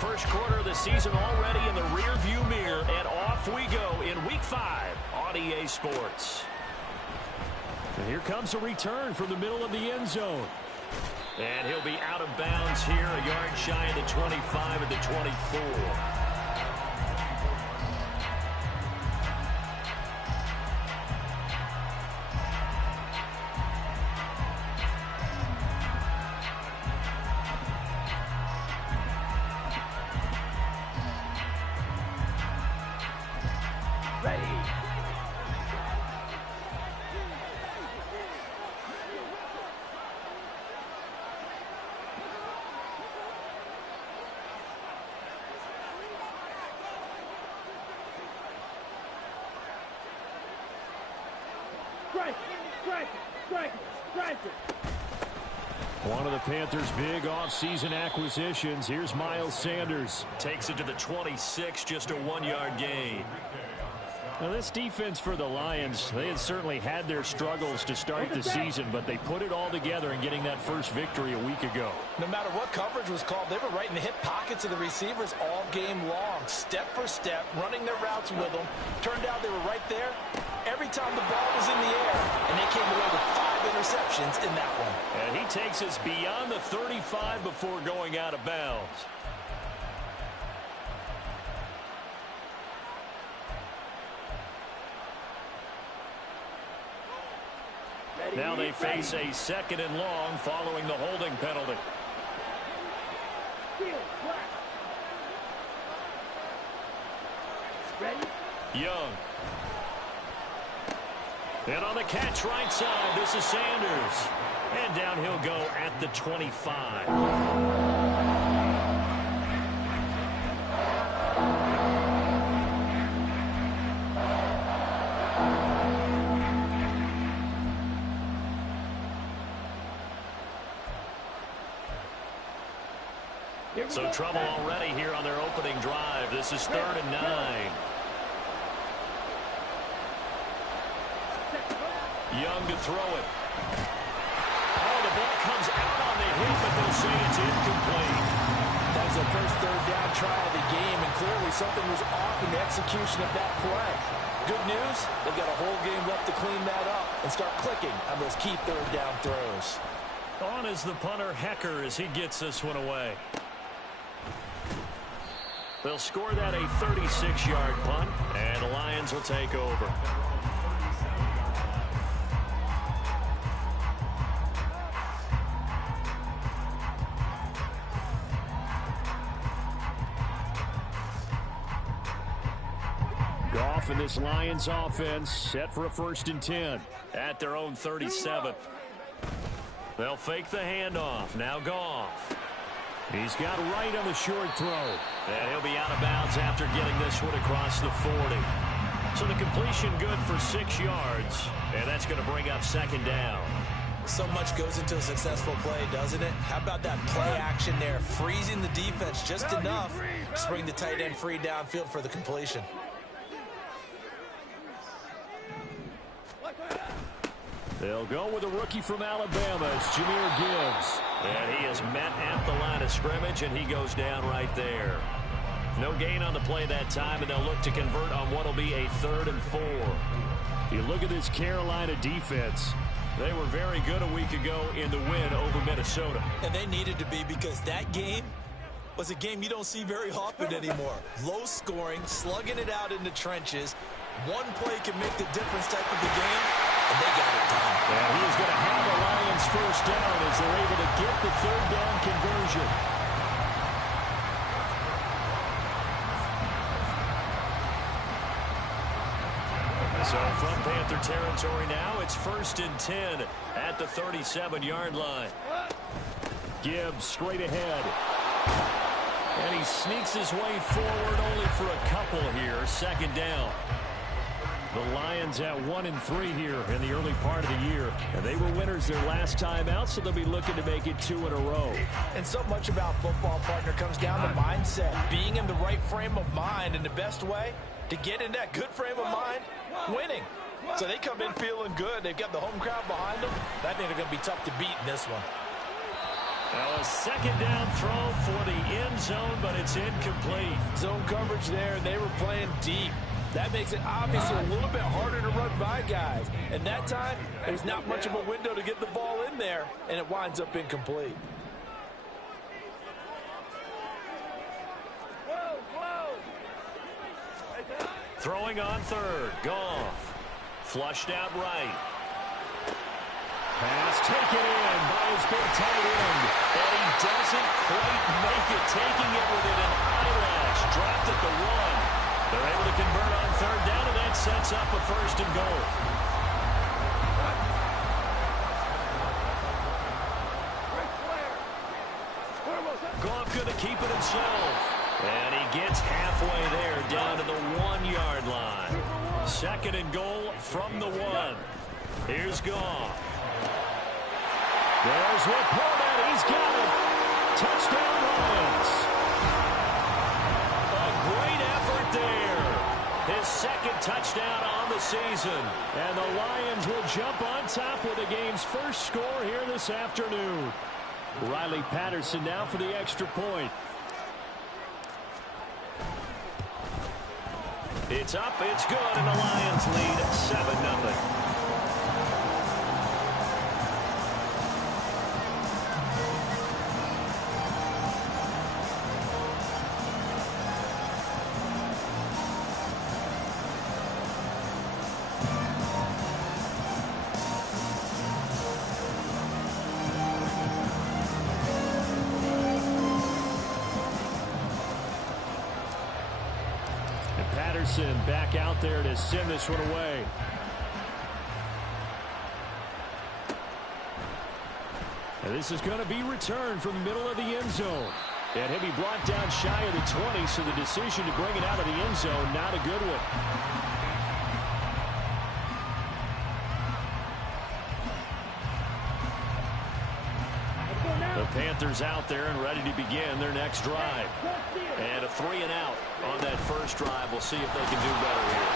first quarter of the season already in the rearview mirror, and off we go in Week 5 on EA Sports. And here comes a return from the middle of the end zone. And he'll be out of bounds here, a yard shy of the 25 at the 24. One of the Panthers' big offseason acquisitions. Here's Miles Sanders. Takes it to the 26, just a 1-yard gain. Now, this defense for the Lions, they had certainly had their struggles to start the season, but they put it all together in getting that first victory a week ago. No matter what coverage was called, they were right in the hip pockets of the receivers all game long, step for step, running their routes with them. Turned out they were right there every time the ball was in the air, and they came away with 5 interceptions in that one. And he takes us beyond the 35 before going out of bounds. Now they face a 2nd and long following the holding penalty. Young. And on the catch right side, this is Sanders. And down he'll go at the 25. So trouble already here on their opening drive. This is 3rd and 9. Young to throw it. Oh, the ball comes out on the hit, but they'll say it's incomplete. That was the first 3rd down try of the game, and clearly something was off in the execution of that play. Good news, they've got a whole game left to clean that up and start clicking on those key 3rd down throws. On is the punter, Hecker, as he gets this one away. They'll score that a 36-yard punt, and the Lions will take over. Goff and this Lions offense set for a 1st and 10. At their own 37. They'll fake the handoff. Now Goff. He's got right on the short throw. And he'll be out of bounds after getting this one across the 40. So the completion good for 6 yards. And that's going to bring up 2nd down. So much goes into a successful play, doesn't it? How about that play action there? Freezing the defense just enough to bring the tight end free downfield for the completion. They'll go with a rookie from Alabama. It's Jahmyr Gibbs. And he is met at the line of scrimmage, and he goes down right there. No gain on the play that time, and they'll look to convert on what will be a 3rd and 4. You look at this Carolina defense. They were very good a week ago in the win over Minnesota. And they needed to be, because that game was a game you don't see very often anymore. Low scoring, slugging it out in the trenches. One play can make the difference type of the game, and they got it done. And he's going to have the Lions 1st down as they're able to get the 3rd down conversion. So from Panther territory now, it's 1st and 10 at the 37-yard line. Gibbs straight ahead. And he sneaks his way forward only for a couple here. 2nd down. The Lions at 1 and 3 here in the early part of the year. And they were winners their last time out, so they'll be looking to make it 2 in a row. And so much about football, partner, comes down to mindset. Being in the right frame of mind, and the best way to get in that good frame of mind, winning. So they come in feeling good. They've got the home crowd behind them. I think they're going to be tough to beat in this one. Well, a second down throw for the end zone, but it's incomplete. Zone coverage there, and they were playing deep. That makes it obviously a little bit harder to run by guys. And that time, there's not much of a window to get the ball in there, and it winds up incomplete. Throwing on third. Goff. Flushed out right. Pass taken in by his big tight end. And he doesn't quite make it. Taking it within an eyelash. Dropped at the 1. They're able to convert on third down, and that sets up a first and goal. Goff going to keep it himself. And he gets halfway there, down to the 1-yard line. Second and goal from the 1. Here's Goff. There's Laporta. He's got it. Touchdown Lions. A great effort there. His second touchdown on the season. And the Lions will jump on top with the game's first score here this afternoon. Riley Patterson now for the extra point. It's up, it's good, and the Lions lead 7-0. Patterson back out there to send this one away. And this is going to be returned from the middle of the end zone. And he'll be brought down shy of the 20, so the decision to bring it out of the end zone, not a good one. The Panthers out there and ready to begin their next drive. And a 3-and-out on that first drive. We'll see if they can do better here.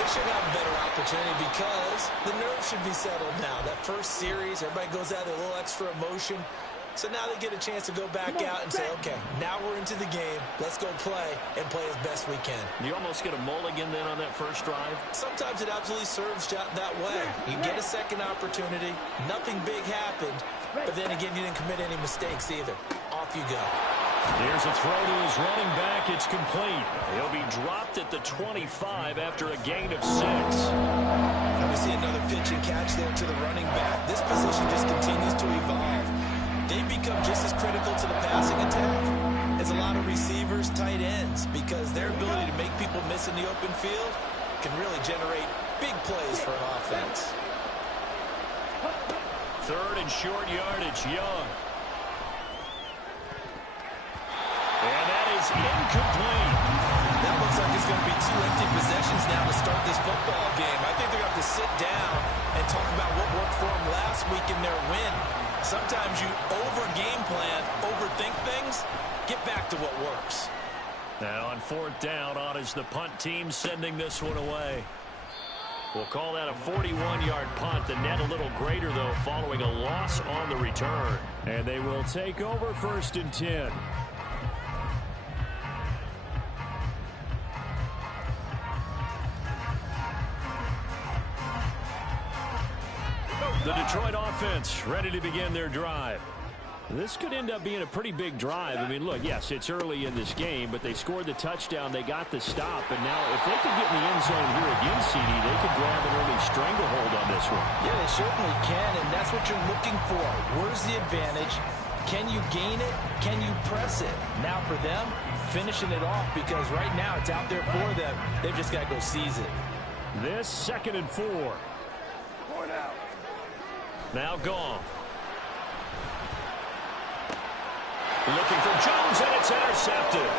They should have a better opportunity because the nerves should be settled now. That first series, everybody goes out with a little extra emotion. So now they get a chance to go back out and say, okay, now we're into the game. Let's go play and play as best we can. You almost get a mulligan then on that first drive? Sometimes it absolutely serves that way. You get a second opportunity. Nothing big happened. But then again, you didn't commit any mistakes either. Off you go. Here's a throw to his running back. It's complete. He'll be dropped at the 25 after a gain of 6. And we see another pitch and catch there to the running back. This position just continues to evolve. They become just as critical to the passing attack as a lot of receivers, tight ends, because their ability to make people miss in the open field can really generate big plays for an offense. Third and short yardage, Young. And that is incomplete. That looks like it's going to be 2 empty possessions now to start this football game. I think they're going to have to sit down and talk about what worked for them last week in their win. Sometimes you over-game plan, overthink things. Get back to what works. Now on fourth down, on is the punt team sending this one away. We'll call that a 41-yard punt. The net a little greater, though, following a loss on the return. And they will take over first and 10. The Detroit offense ready to begin their drive. This could end up being a pretty big drive. I mean, look, yes, it's early in this game, but they scored the touchdown. They got the stop. And now if they could get in the end zone here again, CD, they could grab an early stranglehold on this one. Yeah, they certainly can, and that's what you're looking for. Where's the advantage? Can you gain it? Can you press it? Now for them, finishing it off, because right now it's out there for them. They've just got to go seize it. This 2nd and 4. Now Goff. Looking for Jones, and it's intercepted.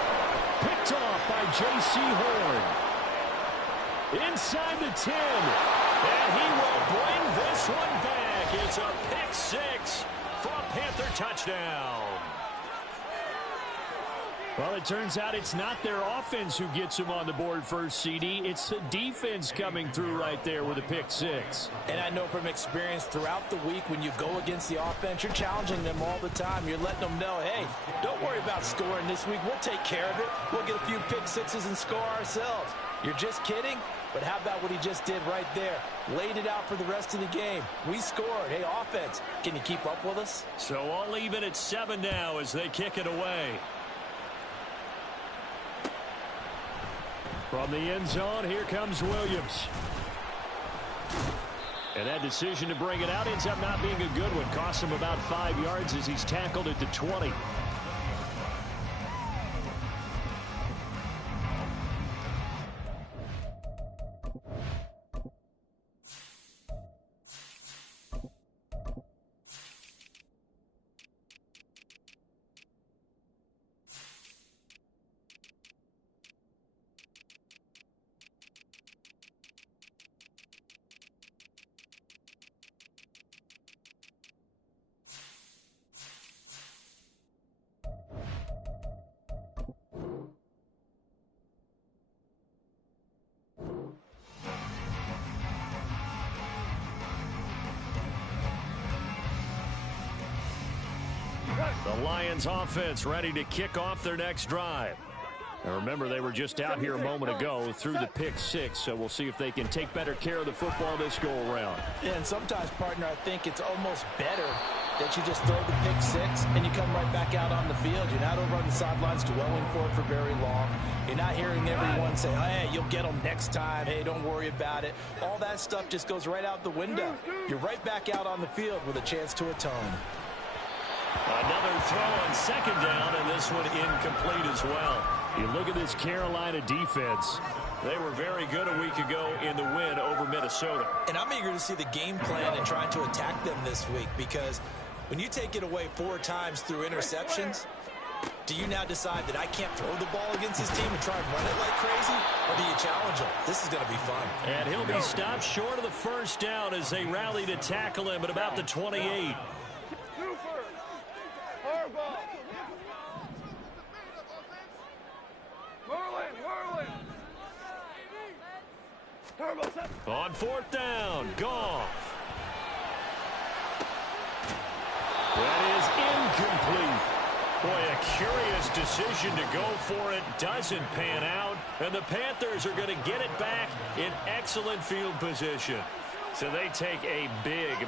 Picked off by J.C. Horn. Inside the 10. And he will bring this one back. It's a pick 6 for a Panther touchdown. Well, it turns out it's not their offense who gets them on the board first, CD. It's the defense coming through right there with a pick six. And I know from experience throughout the week when you go against the offense, you're challenging them all the time. You're letting them know, hey, don't worry about scoring this week. We'll take care of it. We'll get a few pick sixes and score ourselves. You're just kidding? But how about what he just did right there? Laid it out for the rest of the game. We scored. Hey, offense, can you keep up with us? So all even at 7 now as they kick it away. From the end zone, here comes Williams. And that decision to bring it out ends up not being a good one. Cost him about 5 yards as he's tackled at the 20. The Lions offense ready to kick off their next drive. Now remember, they were just out here a moment ago through the pick six, so we'll see if they can take better care of the football this go-around. Yeah, and sometimes, partner, I think it's almost better that you just throw the pick six and you come right back out on the field. You're not over on the sidelines dwelling for it for very long. You're not hearing everyone say, oh, hey, you'll get them next time. Hey, don't worry about it. All that stuff just goes right out the window. You're right back out on the field with a chance to atone. Another throw on second down, and this one incomplete as well. You look at this Carolina defense. They were very good a week ago in the win over Minnesota. And I'm eager to see the game plan and trying to attack them this week, because when you take it away 4 times through interceptions, do you now decide that I can't throw the ball against this team and try and run it like crazy? Or do you challenge him? This is going to be fun. And he'll be stopped short of the first down as they rally to tackle him at about the 28. On 4th down, Goff. That is incomplete. Boy, a curious decision to go for it. Doesn't pan out. And the Panthers are going to get it back in excellent field position. So they take a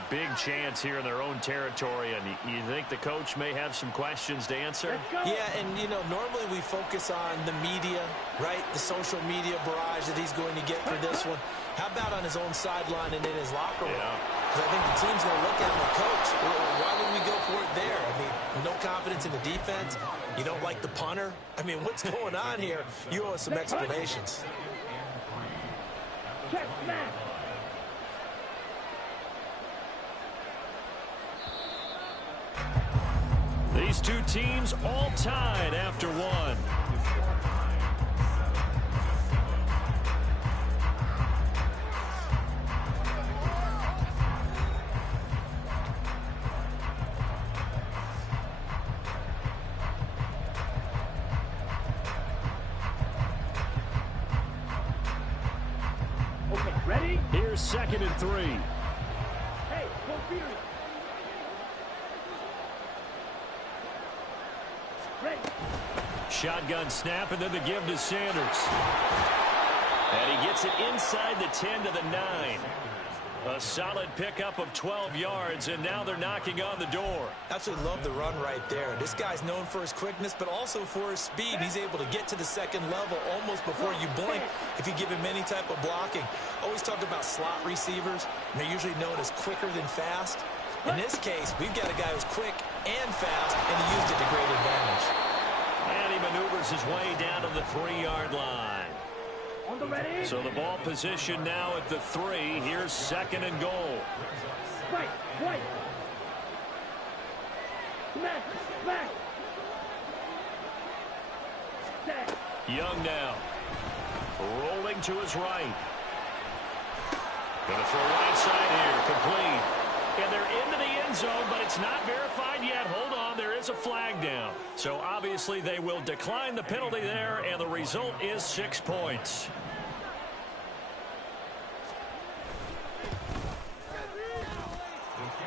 big chance here in their own territory. And you think the coach may have some questions to answer? Yeah, and, you know, normally we focus on the media, right? The social media barrage that he's going to get for this one. How about on his own sideline and in his locker room? Because I think the team's going to look at him like, Coach, why wouldn't we go for it there? I mean, no confidence in the defense. You don't like the punter? I mean, what's going on here? You owe us some explanations. Check back. These two teams all tied after one. Okay, ready? Here's 2nd and 3. Hey, go Fury. Ready. Shotgun snap, and then the give to Sanders. And he gets it inside the 10 to the 9. A solid pickup of 12 yards, and now they're knocking on the door. Absolutely love the run right there. This guy's known for his quickness, but also for his speed. He's able to get to the second level almost before you blink if you give him any type of blocking. Always talk about slot receivers, and they're usually known as quicker than fast. In this case, we've got a guy who's quick and fast, and he used it to great advantage. And he maneuvers his way down to the 3-yard line. On the ready. So the ball position now at the 3. Here's 2nd and goal. Right, right. Back. Set. Young now. Rolling to his right. Going to throw right side here. Complete. And they're into the end zone, but it's not verified yet. Hold on, there is a flag down. So obviously they will decline the penalty there, and the result is 6 points.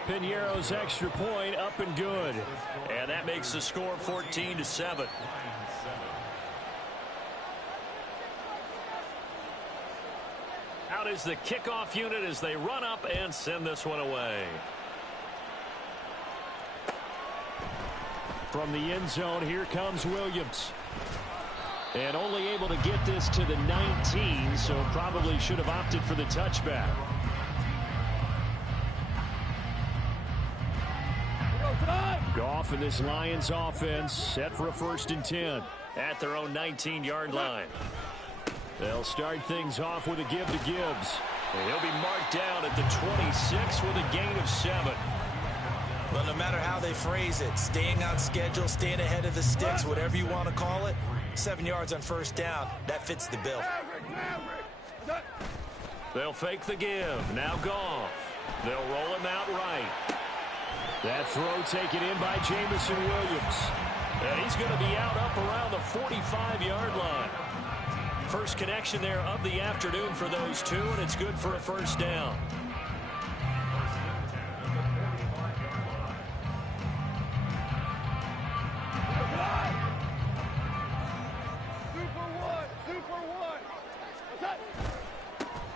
Piñeiro's extra point up and good. And that makes the score 14-7. Out is the kickoff unit as they run up and send this one away. From the end zone, here comes Williams. And only able to get this to the 19, so probably should have opted for the touchback. Goff and this Lions offense set for a 1st and 10 at their own 19-yard line. They'll start things off with a give to Gibbs. And he'll be marked down at the 26 with a gain of 7. Well, no matter how they phrase it, staying on schedule, staying ahead of the sticks, whatever you want to call it, 7 yards on 1st down, that fits the bill. They'll fake the give. Now Goff. They'll roll him out right. That throw taken in by Jamison Williams. And he's going to be out up around the 45-yard line. First connection there of the afternoon for those two, and it's good for a 1st down.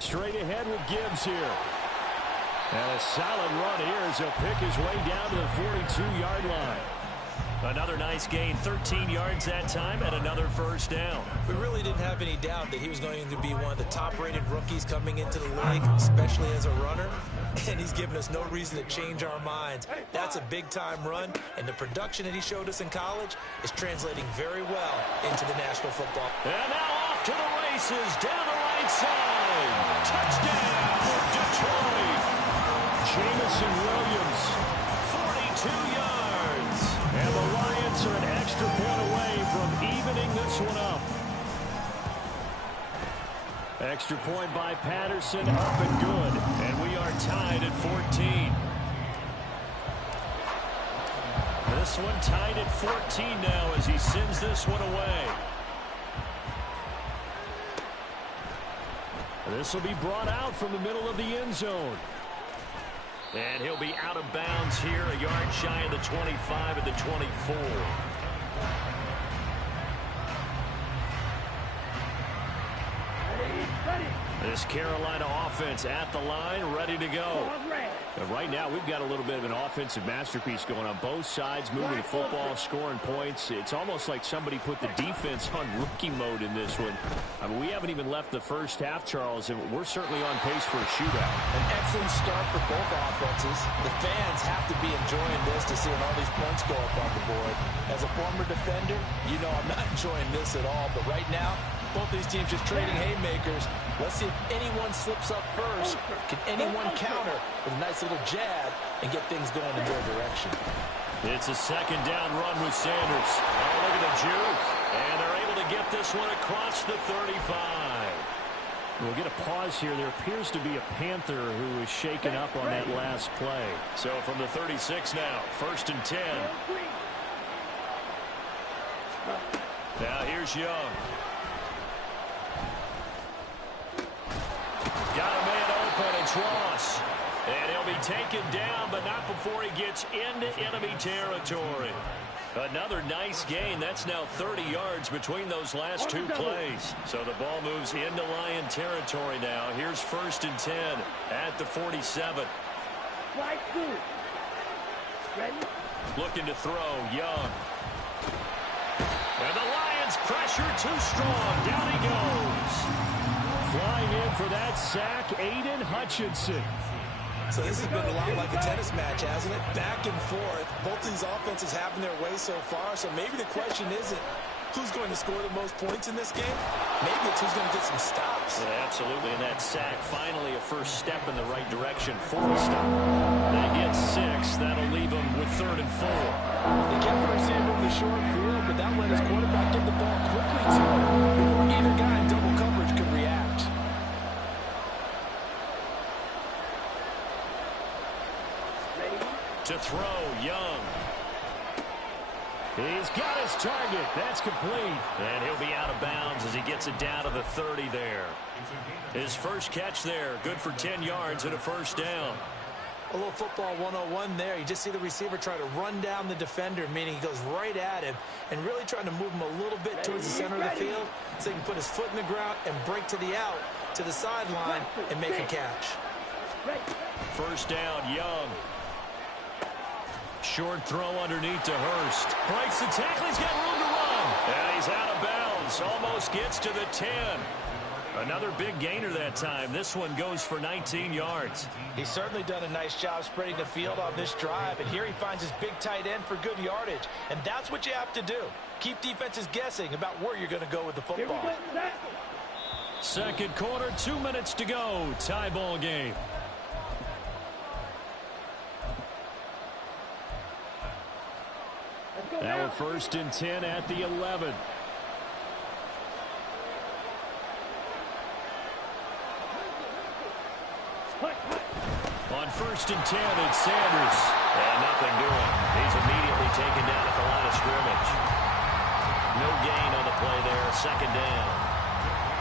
Straight ahead with Gibbs here. And a solid run here as he'll pick his way down to the 42-yard line. Another nice gain, 13 yards that time, and another 1st down. We really didn't have any doubt that he was going to be one of the top-rated rookies coming into the league, especially as a runner. And he's given us no reason to change our minds. That's a big-time run, and the production that he showed us in college is translating very well into the National Football. And now off to the races, down the right side. Touchdown, Detroit. Jamison Williams, 42 yards. And the Lions are an extra point away from evening this one up. Extra point by Patterson, up and good. And we are tied at 14. This one tied at 14 now as he sends this one away. This will be brought out from the middle of the end zone. And he'll be out of bounds here, a yard shy of the 25 at the 24. This Carolina offense at the line, ready to go. And right now, we've got a little bit of an offensive masterpiece going on both sides, moving the football, scoring points. It's almost like somebody put the defense on rookie mode in this one. I mean, we haven't even left the first half, Charles, and we're certainly on pace for a shootout. An excellent start for both offenses. The fans have to be enjoying this to seeing all these points go up on the board. As a former defender, you know I'm not enjoying this at all, but right now, both these teams just trading haymakers. Let's see if anyone slips up first. Can anyone counter with a nice little jab and get things going in their direction? It's a 2nd down run with Sanders. Oh, look at the juke. And they're able to get this one across the 35. We'll get a pause here. There appears to be a Panther who was shaken up on that last play. So from the 36 now, 1st and 10. Now here's Young. Got a man open, it's Ross. And he'll be taken down, but not before he gets into enemy territory. Another nice gain. That's now 30 yards between those last two plays. So the ball moves into Lion territory now. Here's 1st and 10 at the 47. Looking to throw, Young. And the Lions pressure too strong. Down he goes. Flying in for that sack, Aiden Hutchinson. So this has been a lot like a tennis match, hasn't it? Back and forth. Both these offenses having their way so far. So maybe the question isn't who's going to score the most points in this game. Maybe it's who's going to get some stops. Yeah, absolutely. And that sack, finally a first step in the right direction for a stop. That gets 6. That'll leave them with 3rd and 4. They kept the receiver in the short field, but that let his quarterback get the ball quickly to him before either guy in double coverage could react. throw, Young. He's got his target. That's complete. And he'll be out of bounds as he gets it down to the 30 there. His first catch there, good for 10 yards and a first down. A little football 101 there. You just see the receiver try to run down the defender, meaning he goes right at him and really trying to move him a little bit towards the center of the field so he can put his foot in the ground and break to the out, to the sideline, and make a catch. First down, Young. Short throw underneath to Hurst. Breaks the tackle. He's got room to run. And he's out of bounds. Almost gets to the 10. Another big gainer that time. This one goes for 19 yards. He's certainly done a nice job spreading the field on this drive. And here he finds his big tight end for good yardage. And that's what you have to do. Keep defenses guessing about where you're going to go with the football. Second quarter, 2 minutes to go. Tie ball game. Now a 1st and 10 at the 11. On 1st and 10, it's Sanders. And nothing doing. He's immediately taken down at the line of scrimmage. No gain on the play there. Second down.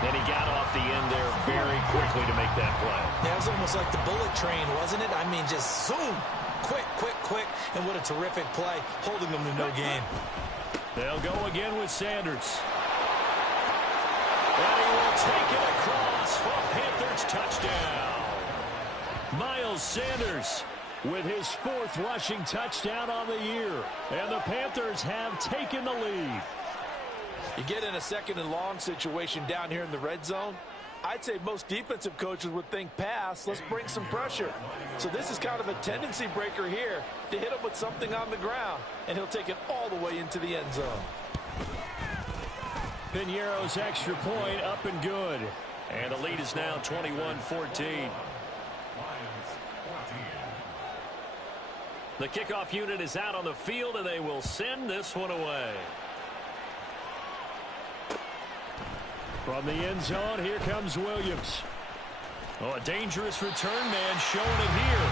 And he got off the end there very quickly to make that play. Yeah, it was almost like the bullet train, wasn't it? I mean, just zoom. Quick, quick, quick. And what a terrific play, holding them to no gain. They'll go again with Sanders. And he will take it across for Panthers touchdown. Miles Sanders with his 4th rushing touchdown on the year. And the Panthers have taken the lead. You get in a 2nd and long situation down here in the red zone. I'd say most defensive coaches would think pass. Let's bring some pressure. So this is kind of a tendency breaker here to hit him with something on the ground. And he'll take it all the way into the end zone. Piñeiro's extra point up and good. And the lead is now 21-14. The kickoff unit is out on the field, and they will send this one away. From the end zone, here comes Williams. Oh, a dangerous return man showing it here.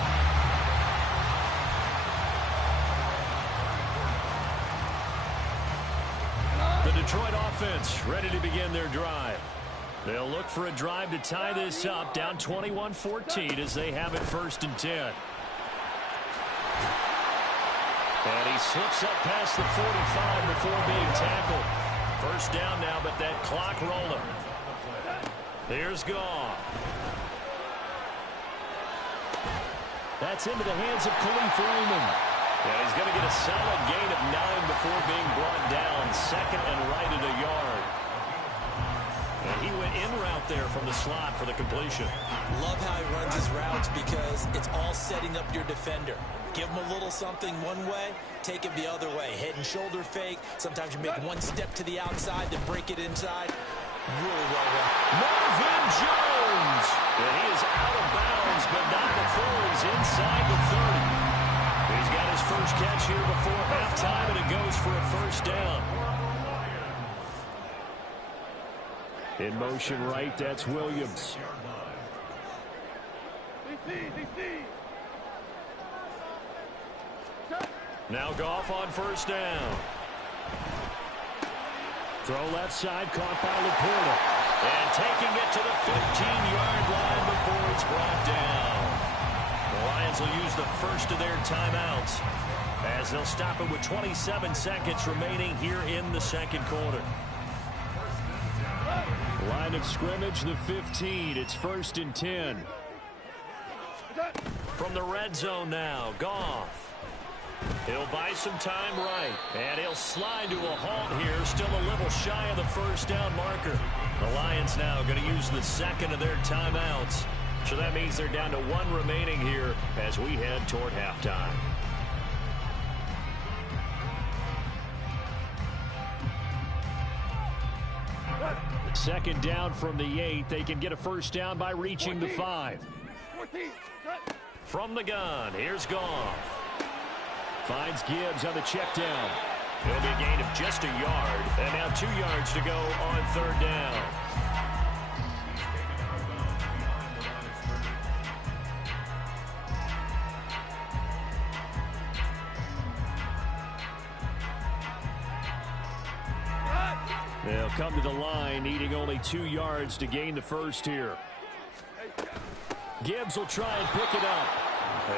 The Detroit offense ready to begin their drive. They'll look for a drive to tie this up, down 21-14 as they have it 1st and 10. And he slips up past the 45 before being tackled. First down now, but that clock rolling. Here's Goff. That's into the hands of Khalif Raymond. Yeah, he's going to get a solid gain of 9 before being brought down. 2nd and right at a yard. And he went in route there from the slot for the completion. Love how he runs his routes because it's all setting up your defender. Give him a little something one way, take it the other way. Head and shoulder fake. Sometimes you make one step to the outside, then break it inside. Really well run. Marvin Jones. And he is out of bounds, but not before he's inside the 30. He's got his first catch here before halftime, and it goes for a first down. In motion right, that's Williams. Now Goff on first down. Throw left side, caught by Laporta. And taking it to the 15-yard line before it's brought down. The Lions will use the first of their timeouts as they'll stop it with 27 seconds remaining here in the second quarter. Line of scrimmage, the 15. It's 1st and 10. From the red zone now, Goff. He'll buy some time right, and he'll slide to a halt here, still a little shy of the first down marker. The Lions now going to use the 2nd of their timeouts, so that means they're down to 1 remaining here as we head toward halftime. Second down from the 8. They can get a first down by reaching the 5. From the gun, here's Goff. Finds Gibbs on the check down. It'll be a gain of just a yard, and now 2 yards to go on 3rd down. They'll come to the line, needing only 2 yards to gain the first here. Gibbs will try and pick it up.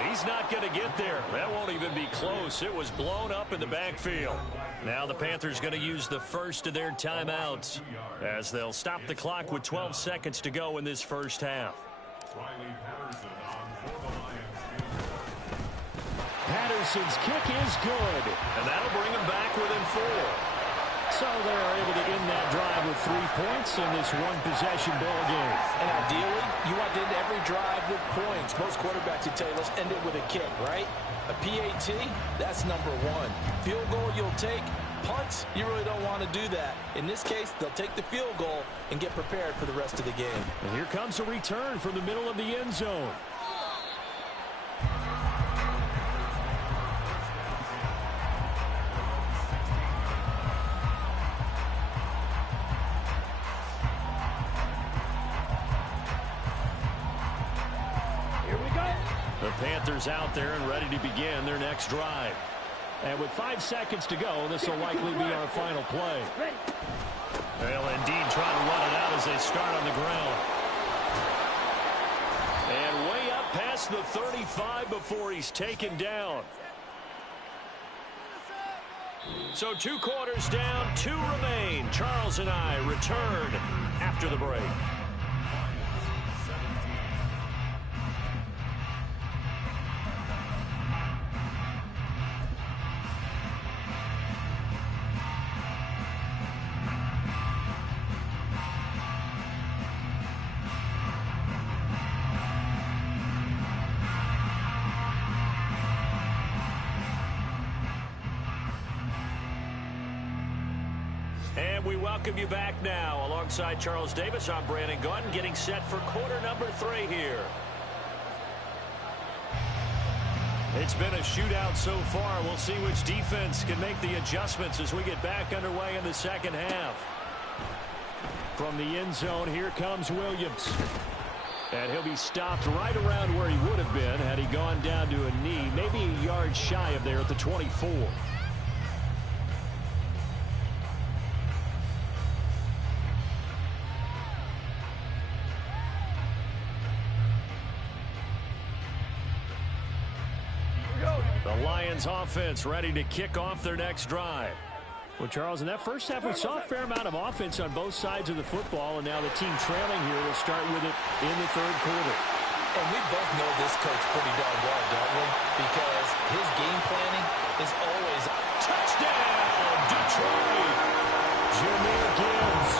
He's not going to get there. That won't even be close. It was blown up in the backfield. Now the Panthers going to use the first of their timeouts as they'll stop the clock with 12 seconds to go in this first half. Patterson's kick is good. And that'll bring him back within 4. So they're able to end that drive with 3 points in this one-possession ball game. And ideally, you want to end every drive with points. Most quarterbacks would tell you, let's end it with a kick, right? A PAT, that's number 1. Field goal you'll take. Punts, you really don't want to do that. In this case, they'll take the field goal and get prepared for the rest of the game. And here comes a return from the middle of the end zone. The Panthers out there and ready to begin their next drive. And with 5 seconds to go, this will likely be our final play. They'll indeed try to run it out as they start on the ground. And way up past the 35 before he's taken down. So 2 quarters down, 2 remain. Charles and I return after the break. And we welcome you back now. Alongside Charles Davis, I'm Brandon Gaudin, getting set for quarter number 3 here. It's been a shootout so far. We'll see which defense can make the adjustments as we get back underway in the second half. From the end zone, here comes Williams. And he'll be stopped right around where he would have been had he gone down to a knee, maybe a yard shy of there at the 24. The Lions offense ready to kick off their next drive. Well, Charles, in that first half, we saw a fair amount of offense on both sides of the football, and now the team trailing here will start with it in the third quarter. And we both know this coach pretty darn well, don't we? Because his game planning is always Touchdown, Detroit! Jameer Gibbs,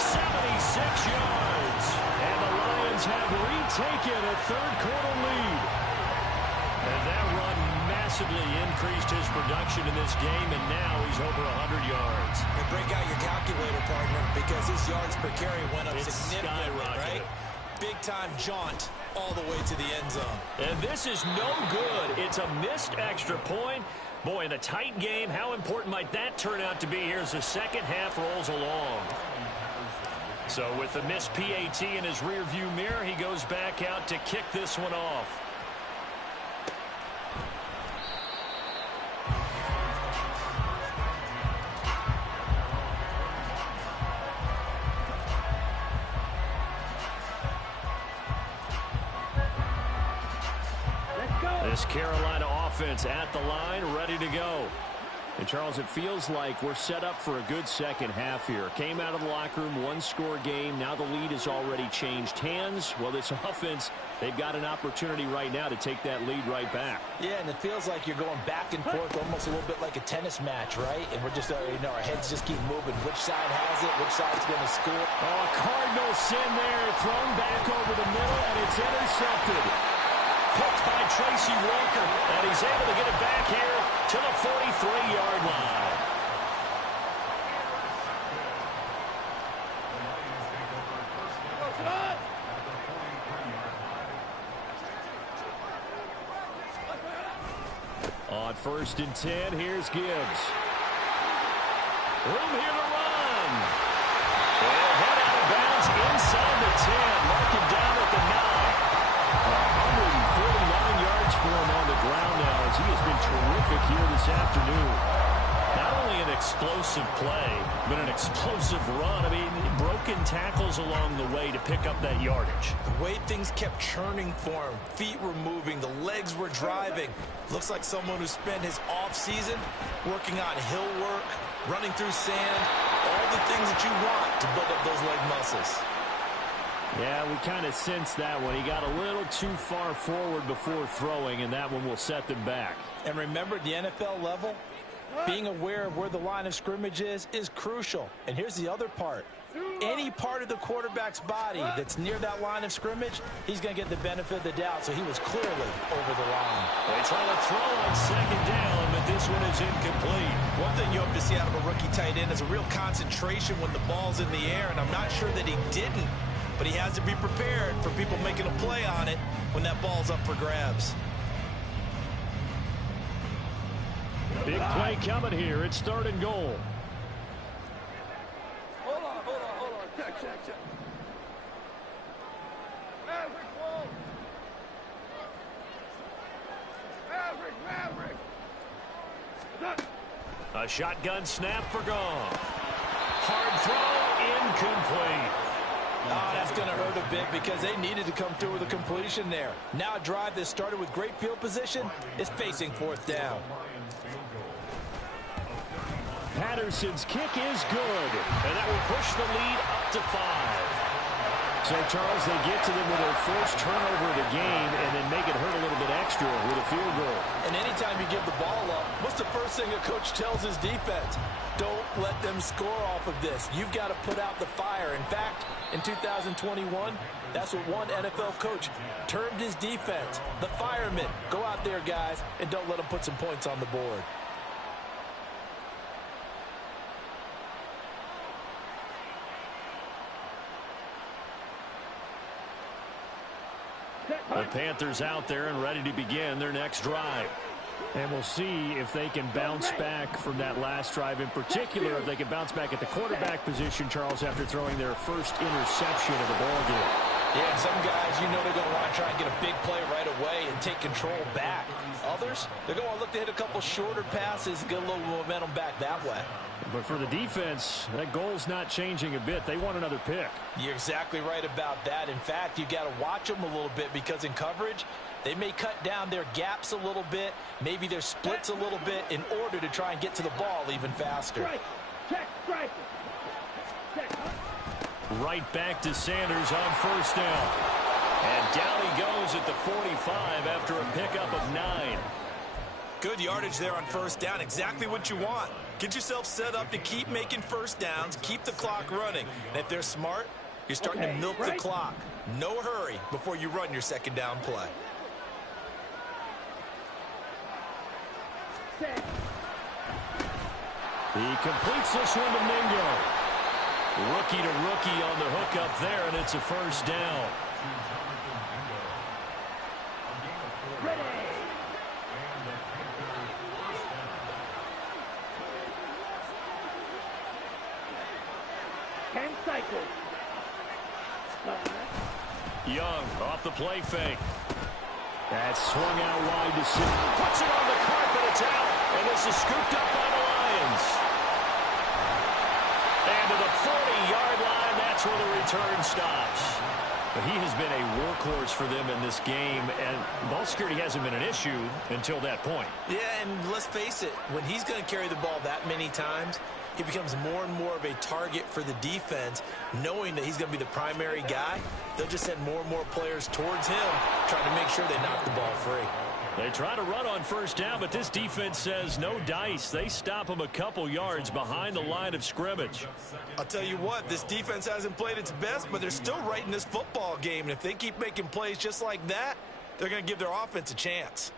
76 yards. and the Lions have retaken a third-quarter lead. And that run massively increased his production in this game, and now he's over 100 yards. And break out your calculator, partner, because his yards per carry went up significantly, right? Big-time jaunt all the way to the end zone. And this is no good. It's a missed extra point. Boy, in a tight game, how important might that turn out to be here as the second half rolls along? So with the missed PAT in his rearview mirror, he goes back out to kick this one off. This Carolina offense at the line, ready to go. And, Charles, it feels like we're set up for a good second half here. Came out of the locker room, one-score game. Now the lead has already changed hands. Well, this offense, they've got an opportunity right now to take that lead right back. Yeah, and it feels like you're going back and forth almost a little bit like a tennis match, right? And we're just, our heads just keep moving. Which side has it? Which side's going to score? Oh, a Cardinal sin there, thrown back over the middle, and it's intercepted. Picked by Tracy Walker, and he's able to get it back here to the 43-yard line. On 1st and 10, here's Gibbs. Room here to run. They'll head out of bounds inside the 10. Mark him down at the 9. 149 yards for him on the ground now as he has been terrific here this afternoon. Not only an explosive play, but an explosive run. I mean, broken tackles along the way to pick up that yardage. The way things kept churning for him, feet were moving, the legs were driving. Looks like someone who spent his off-season working on hill work, running through sand, all the things that you want to build up those leg muscles. Yeah, we kind of sensed that one. He got a little too far forward before throwing, and that one will set them back. And remember, at the NFL level, being aware of where the line of scrimmage is crucial. And here's the other part. Any part of the quarterback's body that's near that line of scrimmage, he's going to get the benefit of the doubt, so he was clearly over the line. They try to throw on second down, but this one is incomplete. One thing you hope to see out of a rookie tight end is a real concentration when the ball's in the air, and I'm not sure that he didn't, but he has to be prepared for people making a play on it when that ball's up for grabs. Big play coming here. It's 3rd and goal. Hold on. Check. Maverick. A shotgun snap for Goff. Hard throw, incomplete. Oh, that's going to hurt a bit because they needed to come through with a completion there. Now a drive that started with great field position is facing 4th down. Patterson's kick is good, and that will push the lead up to 5. So, Charles, they get to them with their first turnover of the game and then make it hurt a little bit extra with a field goal. And anytime you give the ball up, what's the first thing a coach tells his defense? Don't let them score off of this. You've got to put out the fire. In fact, in 2021, that's what one NFL coach termed his defense. The firemen. Go out there, guys, and don't let them put some points on the board. The Panthers out there and ready to begin their next drive. And we'll see if they can bounce back from that last drive in particular, if they can bounce back at the quarterback position, Charles, after throwing their first interception of the ballgame. Yeah, some guys, you know they're going to want to try and get a big play right away and take control back. Others, they're going to want to look to hit a couple shorter passes, get a little momentum back that way. But for the defense, that goal's not changing a bit. They want another pick. You're exactly right about that. In fact, you got to watch them a little bit because in coverage, they may cut down their gaps a little bit, maybe their splits a little bit in order to try and get to the ball even faster. Strike. Check. Strike. Check. Right back to Sanders on 1st down. And down he goes at the 45 after a pickup of 9. Good yardage there on 1st down. Exactly what you want. Get yourself set up to keep making 1st downs, keep the clock running. And if they're smart, you're starting to milk the clock. No hurry before you run your 2nd down play. Set. He completes this one to Mingo. Rookie to rookie on the hook up there, and it's a 1st down. Ready. Can cycle. Young off the play fake. That's swung out wide to center. Puts it on the carpet. It's out. And this is scooped up by the Lions. And to the 40-yard line, that's where the return stops. But he has been a workhorse for them in this game, and ball security hasn't been an issue until that point. Yeah, and let's face it, when he's going to carry the ball that many times, he becomes more and more of a target for the defense, knowing that he's going to be the primary guy. They'll just send more and more players towards him, trying to make sure they knock the ball free. They try to run on 1st down, but this defense says no dice. They stop him a couple yards behind the line of scrimmage. I'll tell you what, this defense hasn't played its best, but they're still right in this football game. And if they keep making plays just like that, they're going to give their offense a chance.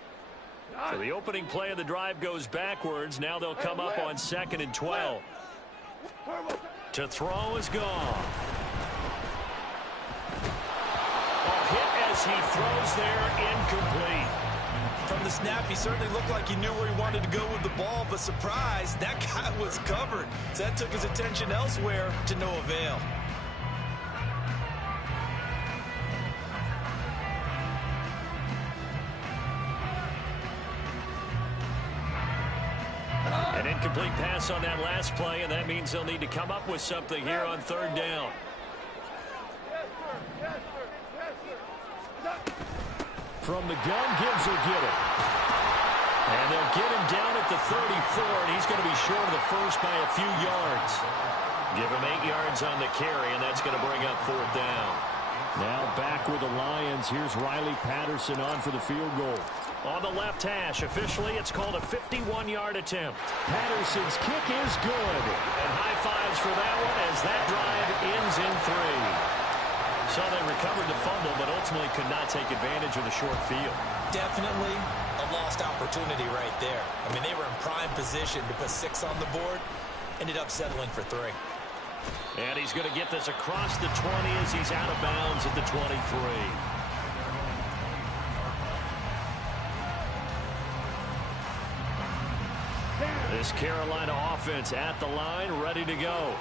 So the opening play of the drive goes backwards. Now they'll come up on 2nd and 12. To throw is gone. A hit as he throws there, incomplete. From the snap, he certainly looked like he knew where he wanted to go with the ball, but surprise, that guy was covered. So that took his attention elsewhere to no avail. And Incomplete pass on that last play, and that means they'll need to come up with something here on third down. From the gun, Gibbs will get it. And they'll get him down at the 34, and he's going to be short of the first by a few yards. Give him 8 yards on the carry, and that's going to bring up fourth down. Now back with the Lions. Here's Riley Patterson on for the field goal. On the left hash, officially it's called a 51-yard attempt. Patterson's kick is good. And high fives for that one as that drive ends in 3. So they recovered the fumble, but ultimately could not take advantage of the short field. Definitely a lost opportunity right there. I mean, they were in prime position to put 6 on the board. Ended up settling for 3. And he's going to get this across the 20 as he's out of bounds at the 23. This Carolina offense at the line, ready to go.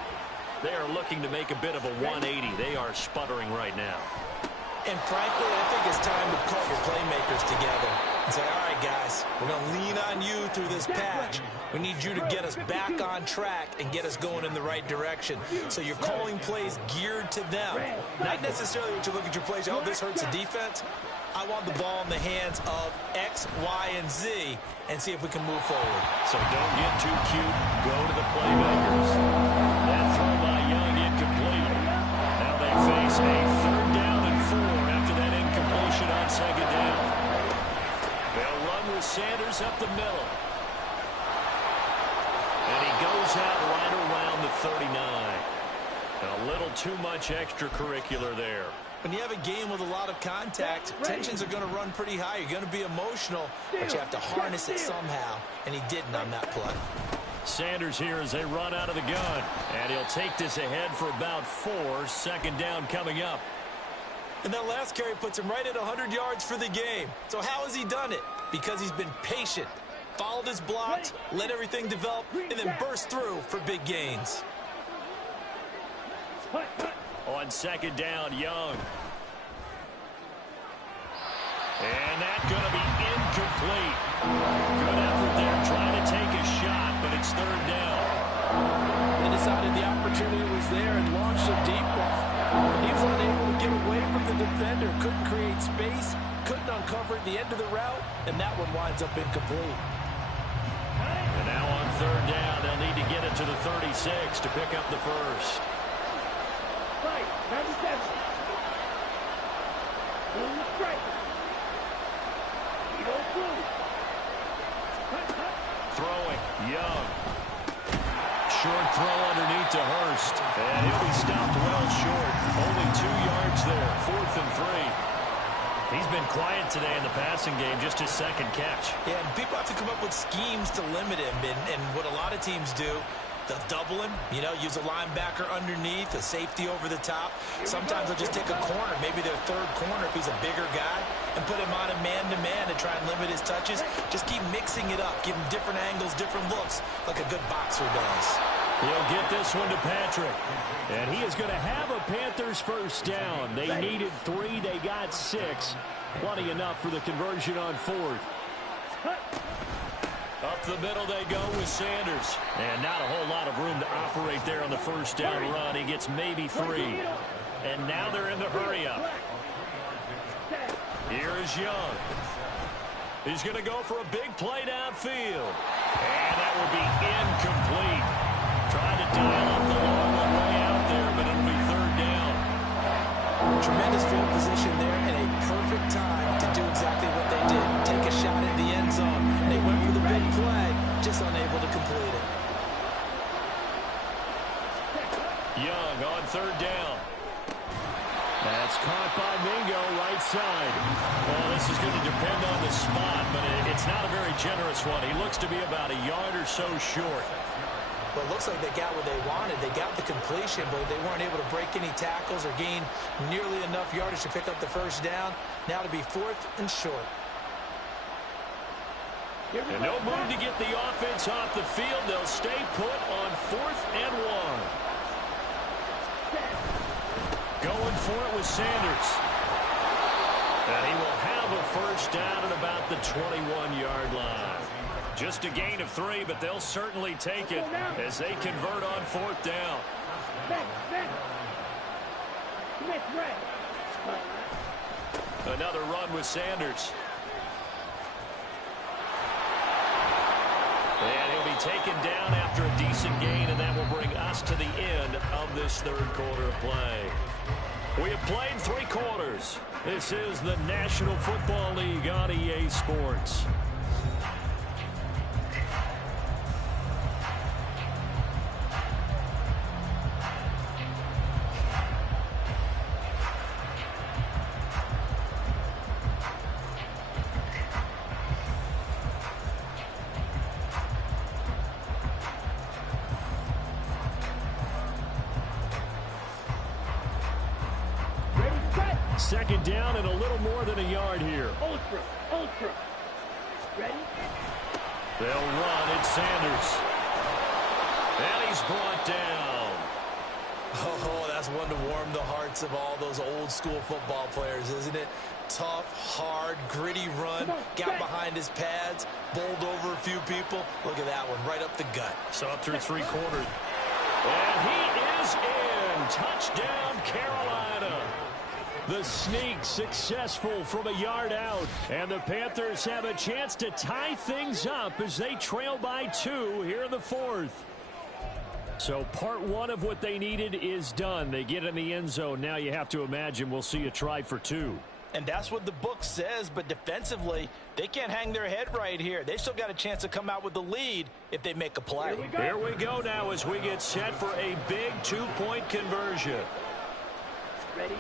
They are looking to make a bit of a 180. They are sputtering right now. And frankly, I think it's time to call your playmakers together and say, all right, guys, we're going to lean on you through this patch. We need you to get us back on track and get us going in the right direction. So you're calling plays geared to them. Not necessarily what you look at your plays, oh, this hurts the defense. I want the ball in the hands of X, Y, and Z and see if we can move forward. So don't get too cute. Go to the playmakers. That throw by Young incomplete. Now they face a third down and 4 after that incompletion on second down. They'll run with Sanders up the middle. And he goes out right around the 39. A little too much extracurricular there. When you have a game with a lot of contact, tensions are going to run pretty high. You're going to be emotional, but you have to harness it somehow, and he didn't on that play. Sanders here as they run out of the gun, and he'll take this ahead for about 4. Second down coming up. And that last carry puts him right at 100 yards for the game. So how has he done it? Because he's been patient, followed his blocks, let everything develop, and then burst through for big gains. On second down, Young. And that's going to be incomplete. Good effort there trying to take a shot, but it's third down. They decided the opportunity was there and launched a deep ball. He was unable to get away from the defender, couldn't create space, couldn't uncover the end of the route, and that one winds up incomplete. And now on third down, they'll need to get it to the 36 to pick up the first. Throwing, Young. Short throw underneath to Hurst. And he'll be stopped well short. Only 2 yards there. 4th and 3. He's been quiet today in the passing game, just his second catch. Yeah, and people have to come up with schemes to limit him. And what a lot of teams do, they'll double him, use a linebacker underneath, a safety over the top. Sometimes they'll just take a corner, maybe their third corner if he's a bigger guy, and put him on a man-to-man to try and limit his touches. Just keep mixing it up, give him different angles, different looks, like a good boxer does. He'll get this one to Patrick. And he is going to have a Panthers first down. They needed 3, they got 6. Plenty enough for the conversion on 4th. Up the middle they go with Sanders. And not a whole lot of room to operate there on the first down run. He gets maybe 3. And now they're in the hurry-up. Here is Young. He's going to go for a big play downfield. And that will be incomplete. Tried to dial up the long one way out there, but it'll be third down. Tremendous field position there and a perfect time to do exactly what they did. Take a shot at the end zone. They went for the big play, just unable to complete it. Young on third down. That's caught by Mingo, right side. Well, this is going to depend on the spot, but it's not a very generous one. He looks to be about a yard or so short. Well, it looks like they got what they wanted. They got the completion, but they weren't able to break any tackles or gain nearly enough yardage to pick up the first down. Now to be 4th and short. And no move to get the offense off the field. They'll stay put on 4th and 1. Going for it with Sanders. And he will have a first down at about the 21-yard line. Just a gain of 3, but they'll certainly take it as they convert on 4th down. Another run with Sanders. And he'll be taken down after a decent gain, and that will bring us to the end of this 3rd quarter of play. We have played 3 quarters. This is the National Football League on EA Sports. Second down and a little more than a yard here. Ultra. Ready? They'll run. It's Sanders. And he's brought down. Oh, that's one to warm the hearts of all those old school football players, isn't it? Tough, hard, gritty run. Got behind his pads, bowled over a few people. Look at that one, right up the gut. So up through 3 quarters. And he is in. Touchdown, Carolina. The sneak successful from a yard out. And the Panthers have a chance to tie things up as they trail by 2 here in the 4th. So part 1 of what they needed is done. They get in the end zone. Now you have to imagine we'll see a try for 2. And that's what the book says, but defensively, they can't hang their head right here. They still got a chance to come out with the lead if they make a play. Here we go now as we get set for a big 2-point conversion. Ready?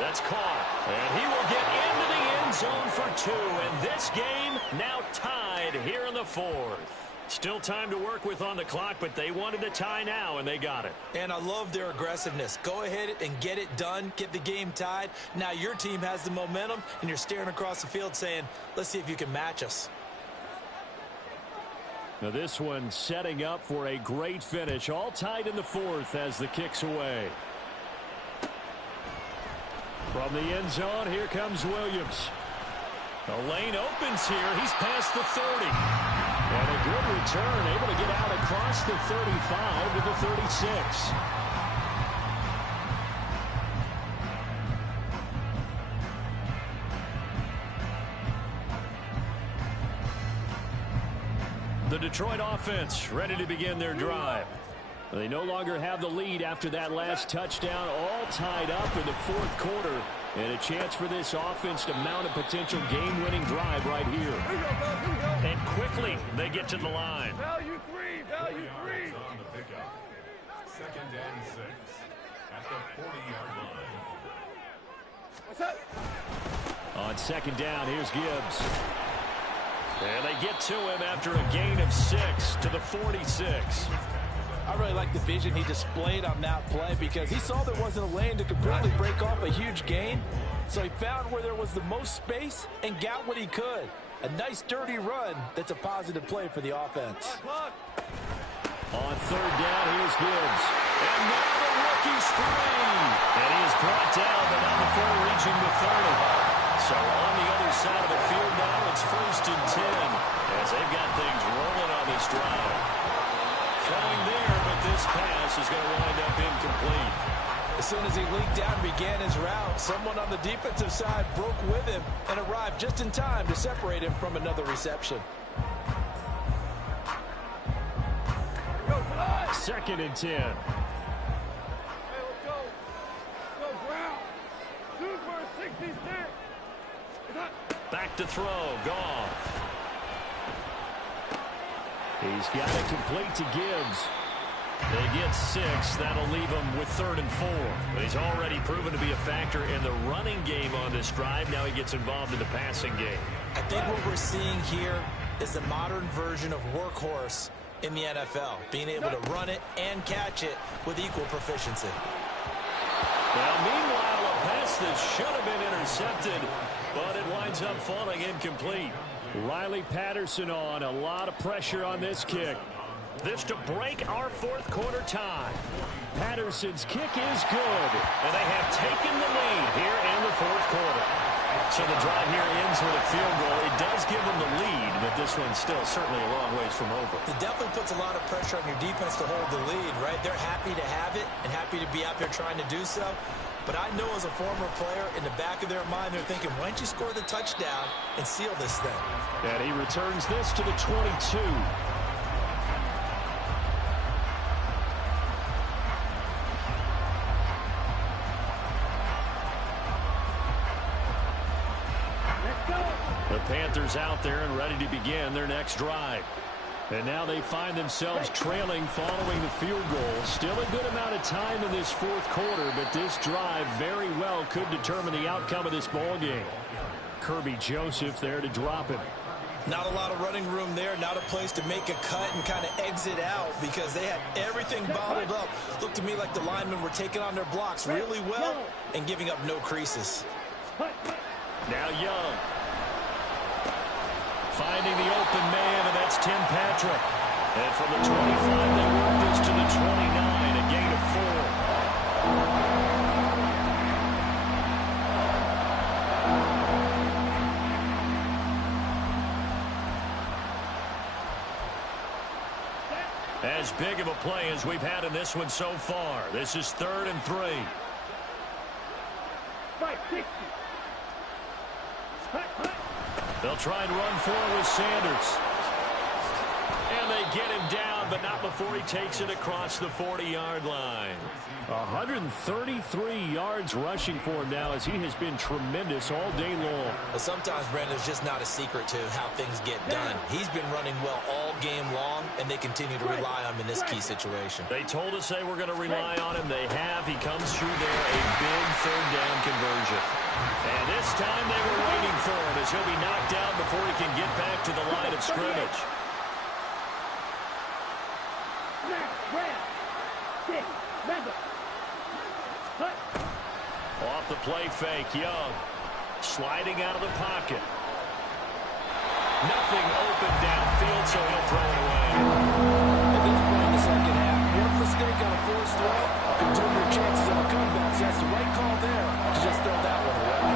That's caught. And he will get into the end zone for 2. And this game now tied here in the 4th. Still time to work with on the clock, but they wanted a tie now, and they got it. And I love their aggressiveness. Go ahead and get it done. Get the game tied. Now your team has the momentum, and you're staring across the field saying, let's see if you can match us. Now this one setting up for a great finish. All tied in the 4th as the kick's away. From the end zone, here comes Williams. The lane opens here. He's past the 30. And a good return, able to get out across the 35 to the 36. The Detroit offense ready to begin their drive. They no longer have the lead after that last touchdown, all tied up in the 4th quarter. And a chance for this offense to mount a potential game-winning drive right here. And quickly, they get to the line. Value 3. On the pickup. 2nd and 6 at the 40-yard line. What's up? On 2nd down, here's Gibbs. And they get to him after a gain of 6 to the 46. I really like the vision he displayed on that play because he saw there wasn't a lane to completely break off a huge gain. So he found where there was the most space and got what he could. A nice dirty run that's a positive play for the offense. On 3rd down, here's Gibbs. And now the rookie screen. And he is brought down, but not before reaching the 30. So on the other side of the field now, it's 1st and 10 as they've got things rolling on this drive. Throwing there, but this pass is going to wind up incomplete. As soon as he leaked out and began his route, someone on the defensive side broke with him and arrived just in time to separate him from another reception. 2nd and 10. Hey, let's go. Go, Brown. Shoot for a 66. Back to throw. Goff. He's got it complete to Gibbs. They get 6. That'll leave him with 3rd and 4. But he's already proven to be a factor in the running game on this drive. Now he gets involved in the passing game. I think what we're seeing here is the modern version of workhorse in the NFL, being able to run it and catch it with equal proficiency. Now, meanwhile, a pass that should have been intercepted, but it winds up falling incomplete. Riley Patterson on. A lot of pressure on this kick. This to break our 4th quarter tie. Patterson's kick is good, and they have taken the lead here in the 4th quarter. So the drive here ends with a field goal. It does give them the lead, but this one's still certainly a long ways from over. It definitely puts a lot of pressure on your defense to hold the lead, right? They're happy to have it and happy to be out there trying to do so. But I know as a former player, in the back of their mind, they're thinking, why don't you score the touchdown and seal this thing? And he returns this to the 22. The Panthers out there and ready to begin their next drive. And now they find themselves trailing following the field goal. Still a good amount of time in this fourth quarter, but this drive very well could determine the outcome of this ball game. Kirby Joseph there to drop him. Not a lot of running room there, not a place to make a cut and kind of exit out because they had everything bottled up. Looked to me like the linemen were taking on their blocks really well and giving up no creases. Now Young. Finding the open man, and that's Tim Patrick. And from the 25, they work this to the 29, a gain of 4. As big of a play as we've had in this one so far. This is 3rd and 3. 560. They'll try and run for it with Sanders. And they get him down, but not before he takes it across the 40-yard line. 133 yards rushing for him now as he has been tremendous all day long. Well, sometimes, Brandon, it's just not a secret to how things get done. He's been running well all game long, and they continue to rely on him in this key situation. They told us they were going to rely on him. They have. He comes through there, a big 3rd down conversion. And this time they were waiting for him as he'll be knocked down before he can get back to the line of scrimmage. Off the play fake, Young. Sliding out of the pocket. Nothing open downfield, so he'll throw it away. At this point in the second half, one mistake on a forced throw could turn your chances of a comeback. So that's the right call there to just throw that one away.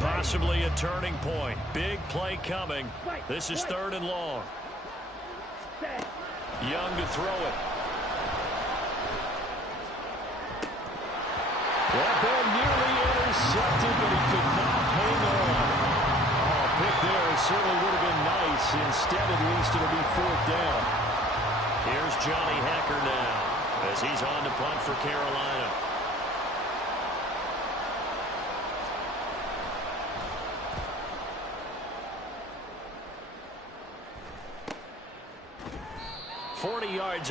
Possibly a turning point. Big play coming. This is 3rd and long. Young to throw it. That ball nearly intercepted, but he could not hang on. Oh, a pick there certainly would have been nice. Instead, at least, it'll be 4th down. Here's Johnny Hecker now as he's on to punt for Carolina.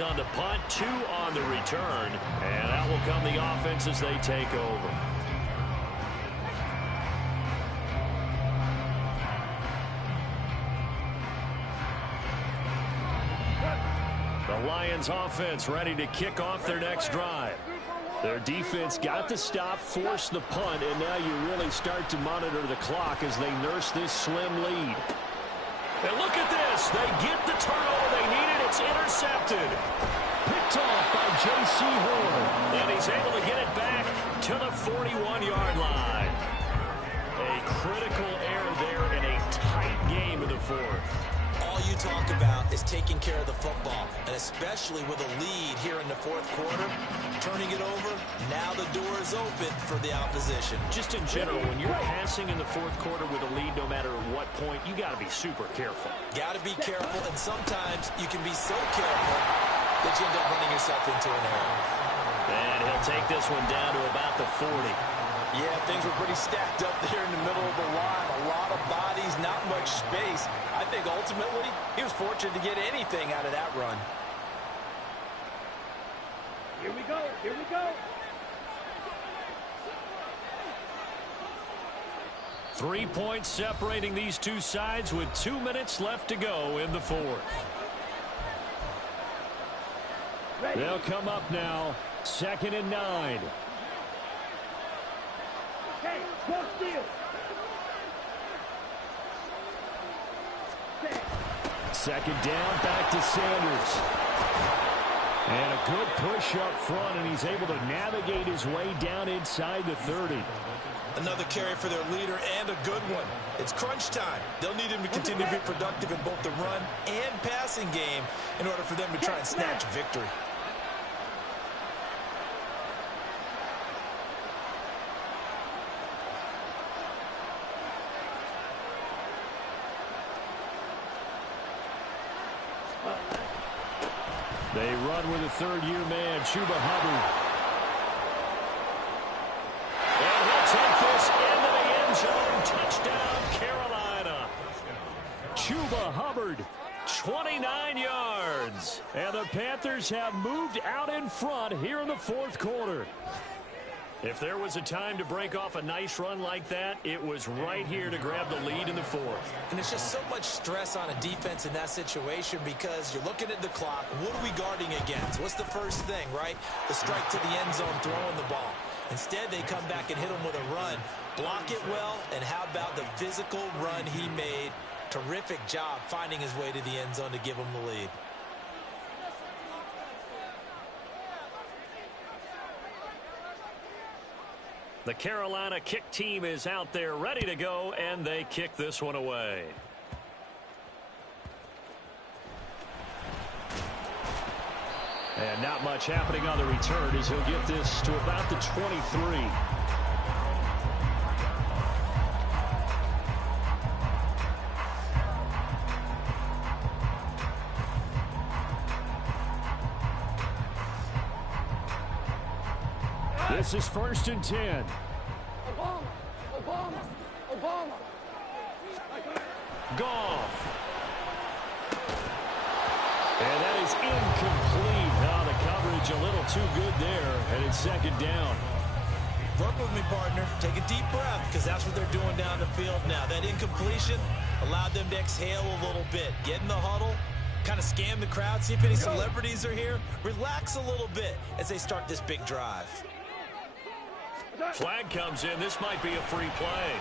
On the punt, 2 on the return, and out will come the offense as they take over. The Lions offense ready to kick off their next drive. Their defense got the stop, forced the punt, and now you really start to monitor the clock as they nurse this slim lead. And look at this. They get the turnover they needed. It's intercepted. Picked off by J.C. Horn. And he's able to get it back to the 41-yard line. A critical error there in a tight game in the 4th. All you talk about is taking care of the football, and especially with a lead here in the 4th quarter, turning it over, now the door is open for the opposition. Just in general, when you're passing in the 4th quarter with a lead, no matter what point, you got to be super careful. Got to be careful, and sometimes you can be so careful that you end up running yourself into an error. And he'll take this one down to about the 40. Yeah, things were pretty stacked up there in the middle of the line. A lot of bodies, not much space. I think ultimately he was fortunate to get anything out of that run. Here we go. Here we go. 3 points separating these two sides with 2 minutes left to go in the 4th. They'll come up now 2nd and 9. Hey, go steal. Second down, back to Sanders. And a good push up front, and he's able to navigate his way down inside the 30. Another carry for their leader and a good one. It's crunch time. They'll need him to continue to be productive in both the run and passing game in order for them to try and snatch victory. They run with a third-year man, Chuba Hubbard. And he'll take this into the end zone. Touchdown, Carolina. Chuba Hubbard, 29 yards. And the Panthers have moved out in front here in the 4th quarter. If there was a time to break off a nice run like that, it was right here to grab the lead in the 4th. And it's just so much stress on a defense in that situation because you're looking at the clock. What are we guarding against? What's the first thing, right? The strike to the end zone, throwing the ball. Instead, they come back and hit him with a run. Block it well, and how about the physical run he made? Terrific job finding his way to the end zone to give him the lead. The Carolina kick team is out there ready to go, and they kick this one away. And not much happening on the return as he'll get this to about the 23. This is 1st and 10. Obama. Goff. And that is incomplete. Now the coverage a little too good there, and it's 2nd down. Work with me, partner. Take a deep breath because that's what they're doing down the field now. That incompletion allowed them to exhale a little bit. Get in the huddle, kind of scan the crowd, see if any celebrities are here. Relax a little bit as they start this big drive. Flag comes in. This might be a free play.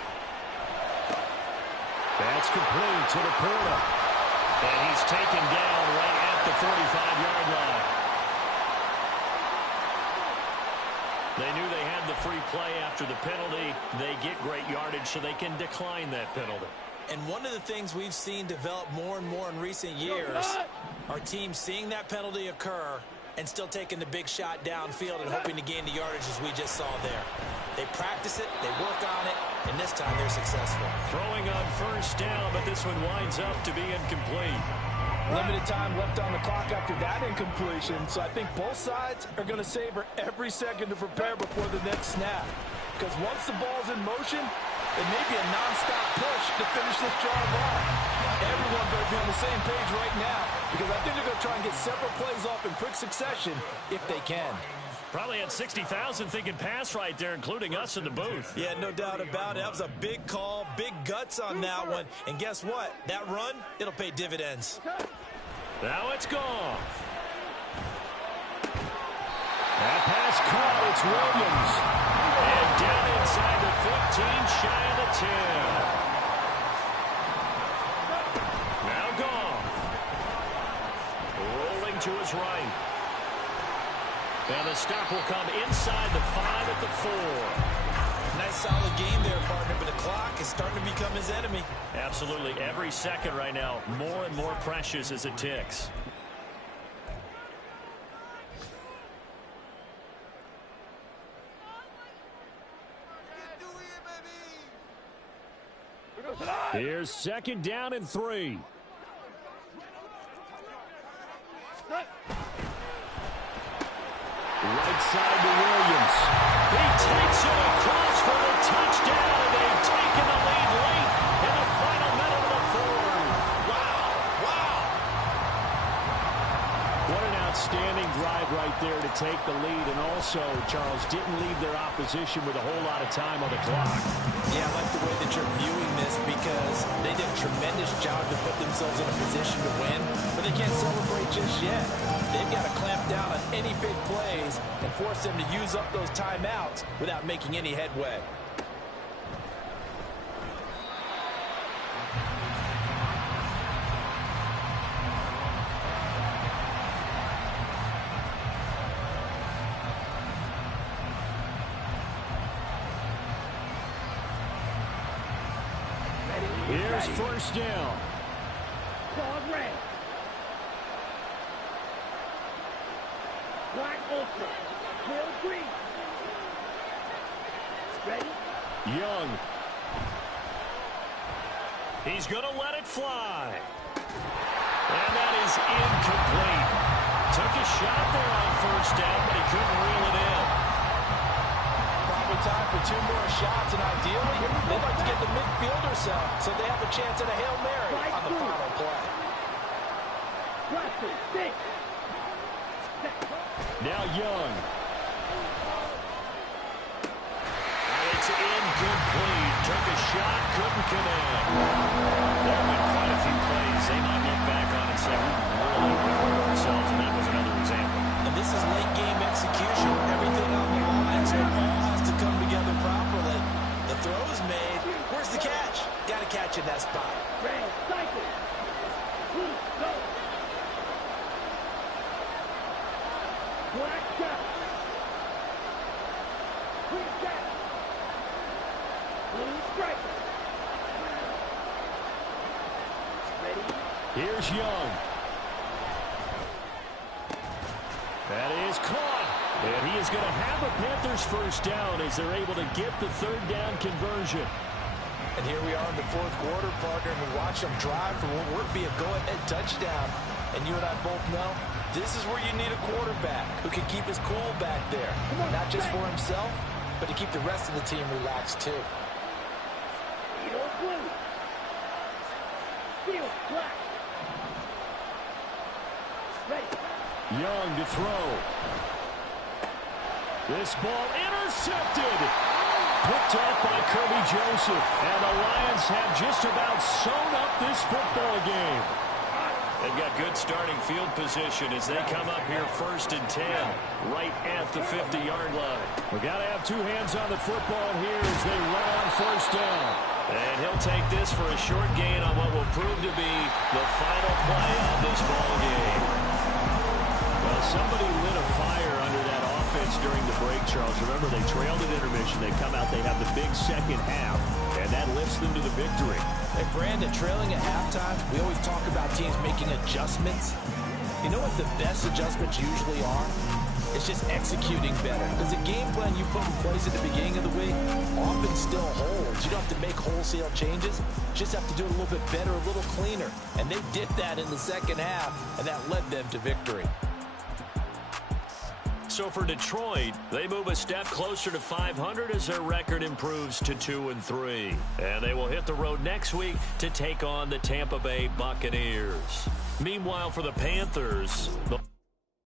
That's complete to the corner. And he's taken down right at the 45-yard line. They knew they had the free play after the penalty. They get great yardage so they can decline that penalty. And one of the things we've seen develop more and more in recent years are teams seeing that penalty occur and still taking the big shot downfield and hoping to gain the yardage as we just saw there. They practice it, they work on it, and this time they're successful. Throwing on 1st down, but this one winds up to be incomplete. Limited time left on the clock after that incompletion, so I think both sides are going to savor every second to prepare before the next snap. Because once the ball's in motion, it may be a nonstop push to finish this drive off. Everyone better be on the same page right now because I think they're going to try and get several plays off in quick succession if they can. Probably had 60,000 thinking pass right there, including us in the booth. Yeah, no doubt about it. That was a big call, big guts on that one. And guess what? That run, it'll pay dividends. Now it's gone. That pass caught. It's Williams. And down inside the 15, shy of the 10. Now gone. Rolling to his right. And the stop will come inside the 5 at the 4. Nice solid game there, partner, but the clock is starting to become his enemy. Absolutely. Every second right now, more and more precious as it ticks. Here's 2nd down and 3. Right side to Williams. He takes it across for the touchdown, and they've taken the lead late in the final minute of the 4th. Wow. What an outstanding outstanding drive right there to take the lead. And also, Charles, didn't leave their opposition with a whole lot of time on the clock. Yeah, I like the way that you're viewing this because they did a tremendous job to put themselves in a position to win, but they can't celebrate just yet. They've got to clamp down on any big plays and force them to use up those timeouts without making any headway. Here's first down. Dog red. Black ultra. Will green. Ready? Young. He's going to let it fly. And that is incomplete. Took a shot there on first down, but he couldn't reel it in. Probably time for 2 more shots, and ideally, they'd like to get the midfielder so they have a chance at a Hail Mary on the final play. Now Young. It's incomplete. Took a shot, couldn't connect. There have been quite a few plays. They might look back on and say, we really hurt ourselves, and that was another example. And this is late game execution. Everything on the line, so it all has to come together properly. The throw's made. Where's the catch? Got to catch in that spot. Red, cycle. Blue, go. Black shot. Green shot. Blue striker. Ready? Here's Young. That is caught. And he is going to have a Panthers first down as they're able to get the third down conversion. And here we are in the fourth quarter, partner, and we watch them drive for what would be a go-ahead touchdown. And you and I both know this is where you need a quarterback who can keep his cool back there. Not just for himself, but to keep the rest of the team relaxed too. Field blue. Field black. Ready. Young to throw. This ball intercepted. Picked off by Kirby Joseph. And the Lions have just about sewn up this football game. They've got good starting field position as they come up here 1st and 10, right at the 50-yard line. We got to have 2 hands on the football here as they run on first down. And he'll take this for a short gain on what will prove to be the final play of this ball game. Well, somebody lit a fire under that offense during the break, Charles. Remember, they trailed at intermission. They come out, they have the big second half, and that lifts them to the victory. Hey, Brandon, trailing at halftime, we always talk about teams making adjustments. You know what the best adjustments usually are? It's just executing better. Because the game plan you put in place at the beginning of the week often still holds. You don't have to make wholesale changes. You just have to do it a little bit better, a little cleaner. And they did that in the second half, and that led them to victory. So for Detroit, they move a step closer to 500 as their record improves to 2-3. And they will hit the road next week to take on the Tampa Bay Buccaneers. Meanwhile, for the Panthers,